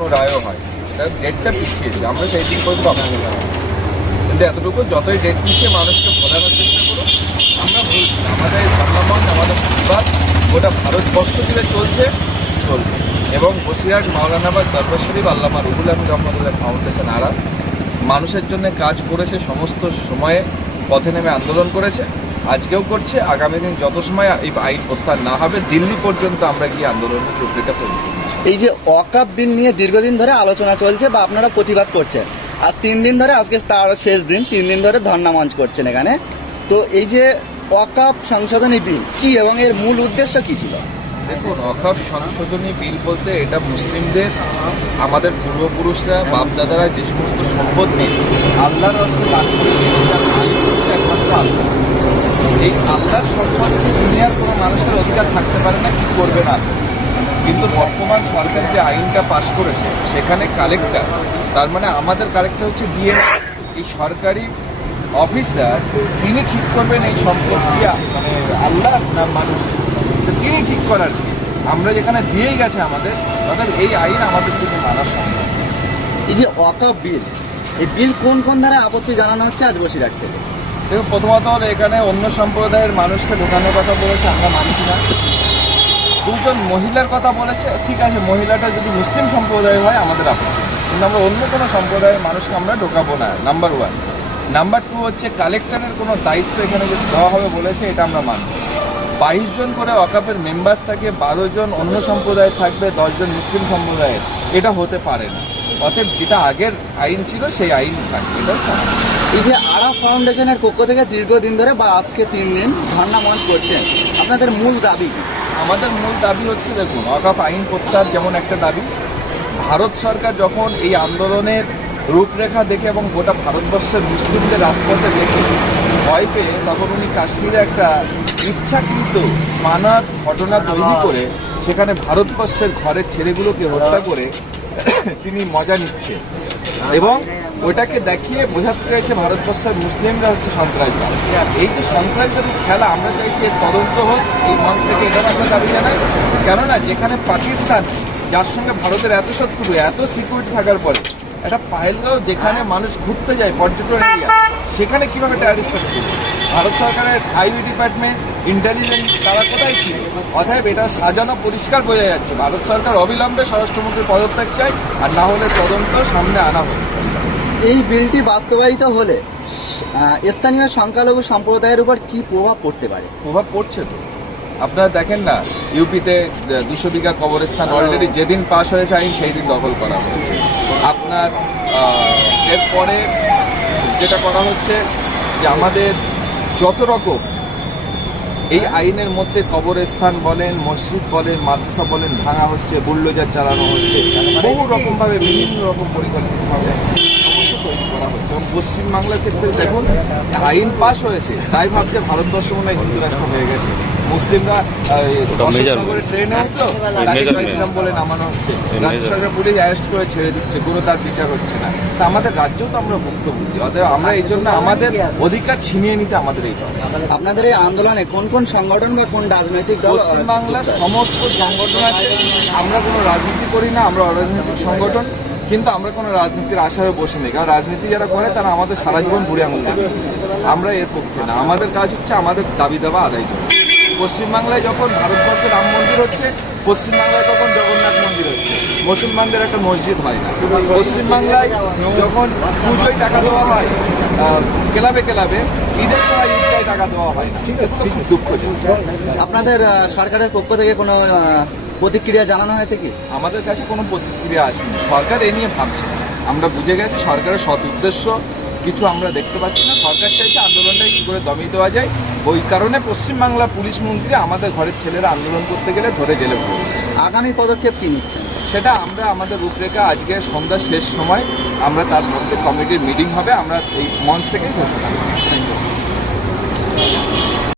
কোনো রায়ও হয় সেটা ডেটটা পিছিয়েছে আমরা সেই দিন পর্যন্ত করব। কিন্তু এতটুকু যতই ডেট পিছিয়ে মানুষকে ভোলানোর চেষ্টা করুন, আমরা বলছি, আমাদের ধর্মমঞ্চ আমাদের প্রতিবাদ, গোটা ভারতবর্ষ জুড়ে চলছে, চলবে এবং বসিরহাট, মাওলানাবাদ দরবার শরীফ আল্লামা রুহুল আহমদ, রহমতুল্লাহ ফাউন্ডেশন আরা মানুষের জন্য কাজ করেছে, সমস্ত সময়ে পথে নেমে আন্দোলন করেছে, আজকেও করছে আগামী দিন যত সময় এই আইন প্রত্যাহার না হবে, দিল্লি পর্যন্ত আমরা গিয়ে আন্দোলনের রূপরেখা তৈরি। এই যে ওয়াকাপ বিল নিয়ে দীর্ঘদিন ধরে আলোচনা চলছে বা আপনারা প্রতিবাদ করছেন। আজ তিন দিন ধরে, আজকে তার শেষ দিন, তিন দিন ধরে ধর্ণা মঞ্চ করছেন এখানে। তো এই যে ওয়াকাপ সংশোধনী বিল কি এবং এর মূল উদ্দেশ্য কি ছিল? দেখুন, অকাপ সংশোধনী বিল বলতে এটা মুসলিমদের, আমাদের পূর্বপুরুষরা, বাপদাদারা যে সমস্ত সম্পত্তি আল্লাহর আল্লাহ। এই আল্লাহর সম্পদ দুনিয়ার কোনো মানুষের অধিকার থাকতে পারে না, কি করবে না? কিন্তু বর্তমান সরকার যে আইনটা পাশ করেছে সেখানে কালেক্টর তার মানে আমাদের কালেক্টর হচ্ছে ডিএম এই সরকারি অফিসার তিনি ঠিক করবেন এই সম্পত্তি মানে আল্লাহ না মানুষ? তিনি ঠিক করার কি? আমরা যেখানে দিয়েই গেছে আমাদের অর্থাৎ এই আইন আমাদের থেকে মানা সম্ভব। এই যে ওয়াকাপ বিল এই বিল কোন কোন ধারা আপত্তি জানানো হচ্ছে আজ বসিরহাট থেকে দেখুন প্রথমত হলো এখানে অন্য সম্প্রদায়ের মানুষকে ঢোকানোর কথা বলেছে আমরা মানছি না। দুজন মহিলার কথা বলেছে, ঠিক আছে, মহিলাটা যদি মুসলিম সম্প্রদায় হয়, আমাদের আপত্তি কিন্তু আমরা অন্য কোনো সম্প্রদায়ের মানুষকে আমরা ঢোকাবো না নাম্বার ওয়ান নাম্বার টু হচ্ছে কালেক্টরের কোনো দায়িত্ব এখানে যদি দেওয়া হবে বলেছে, এটা আমরা মানব বাইশ জন করে অকাপের মেম্বার থাকে, বারো জন অন্য সম্প্রদায়ের থাকবে দশজন মুসলিম সম্প্রদায়ের। এটা হতে পারে না। অতএব যেটা আগের আইন ছিল, সেই আইন থাকবে। এটা এই যে আরা ফাউন্ডেশনের পক্ষ থেকে দীর্ঘদিন ধরে বা আজকে তিন দিন ধর্ণা মঞ্চ করছেন আপনাদের মূল দাবি আমাদের মূল দাবি হচ্ছে, দেখুন, অকাপ আইন প্রত্যাহার যেমন একটা দাবি, ভারত সরকার যখন এই আন্দোলনের রূপরেখা দেখে এবং গোটা ভারতবর্ষের মুসলিমদের রাজপথে দেখে ভয় পেয়ে তখন উনি কাশ্মীরে একটা ইচ্ছাকৃত মানার ঘটনা তৈরি করে সেখানে ভারতবর্ষের ঘরের ছেলেগুলোকে হত্যা করে তিনি মজা নিচ্ছে এবং ওটাকে দেখিয়ে বোঝাতে চাইছে ভারতবর্ষের মুসলিমরা হচ্ছে সন্ত্রাসবাদ এই যে সন্ত্রাসবাদী খেলা, আমরা চাইছি এর তদন্ত হোক, এই মঞ্চ থেকে এটা আমরা দাবি জানাই। কেননা, যেখানে পাকিস্তান, যার সঙ্গে ভারতের এত শত্রু, এত সিকিউরিটি থাকার পরে, একটা পায়েলগাঁও যেখানে মানুষ ঘুরতে যায়, পর্যটন এরিয়া, সেখানে কীভাবে টেরারিস্ট ভারত সরকারের আইবি ডিপার্টমেন্ট ইন্টেলিজেন্স তারা কোথায় ছিল? অতএব এটা সাজানো পরিষ্কার বোঝা যাচ্ছে। ভারত সরকার অবিলম্বে স্বরাষ্ট্রমন্ত্রীর পদত্যাগ চায়, আর না হলে তদন্ত সামনে আনা হবে এই বিলটি বাস্তবায়িত হলে স্থানীয় সংখ্যালঘু সম্প্রদায়ের উপর কি প্রভাব পড়তে পারে? প্রভাব পড়ছে তো। আপনারা দেখেন না ইউপিতে দুশো বিঘা কবরস্থান অলরেডি যেদিন পাশ হয়েছে আইন সেই দিন দখল করা হয়েছে। আপনার এরপরে যেটা করা হচ্ছে যে আমাদের যত রকম এই আইনের মধ্যে কবরস্থান বলেন মসজিদ বলেন মাদ্রাসা বলেন ভাঙা হচ্ছে বুল্ডোজার চালানো হচ্ছে বহু রকমভাবে বিভিন্ন রকম পরিকল্পিতভাবে সমস্যা তৈরি করা হচ্ছে এবং পশ্চিমবাংলার ক্ষেত্রে দেখুন আইন পাস হয়েছে তাই ভাবছে ভারতবর্ষ মনে হয় হিন্দু রাষ্ট্র হয়ে গেছে। মুসলিমরা ট্রেনে উঠতো ইসলাম বলে নামানো হচ্ছে। রাজ্য সরকার পুলিশ অ্যারেস্ট করে ছেড়ে দিচ্ছে কোনো তার বিচার হচ্ছে না। তা আমাদের রাজ্যেও তো আমরা ভুক্তভোগী অতএব আমরা এই জন্য আমাদের অধিকার ছিনিয়ে নিতে আমাদের এই আপনাদের এই আন্দোলনে কোন কোন সংগঠন বা কোন রাজনৈতিক দল পশ্চিমবাংলার সমস্ত সংগঠন আছে আমরা কোনো রাজনীতি করি না আমরা অরাজনৈতিক সংগঠন। কিন্তু আমরা কোনো রাজনীতির আশায় বসে নেই কারণ রাজনীতি যারা করে তারা আমাদের সারা জীবন বুড়ে আঙুল দেবে আমরা এর পক্ষে না আমাদের কাজ হচ্ছে আমাদের দাবি দাবা আদায় করা। পশ্চিমবাংলায় যখন ভারতবর্ষে রাম মন্দির হচ্ছে পশ্চিমবাংলায় তখন জগন্নাথ মন্দির হচ্ছে। মুসলমানদের একটা মসজিদ হয় না। পশ্চিমবাংলায় যখন পুজোয় টাকা দেওয়া হয় ক্লাবে ক্লাবে ঈদের সময় ঈদগায় টাকা দেওয়া হয় না। ঠিক আছে খুব দুঃখজনক। আপনাদের সরকারের পক্ষ থেকে কোনো প্রতিক্রিয়া জানানো হয়েছে কি? আমাদের কাছে কোনো প্রতিক্রিয়া আসেনি। সরকার এ নিয়ে ভাবছে। আমরা বুঝে গেছি সরকারের সৎ উদ্দেশ্য কিছু আমরা দেখতে পাচ্ছি না। সরকার চাইছে আন্দোলনটাকে কী করে দমিয়ে দেওয়া যায়। ওই কারণে পশ্চিমবাংলা পুলিশ মন্ত্রী আমাদের ঘরের ছেলেরা আন্দোলন করতে গেলে ধরে জেলে ভরে আগামী পদক্ষেপ কী নিচ্ছেন? সেটা আমরা আমাদের রূপরেখা আজকে সন্ধ্যা শেষ সময় আমরা তার মধ্যে কমিটির মিটিং হবে। আমরা এই মঞ্চ থেকেই ঘোষণা করব।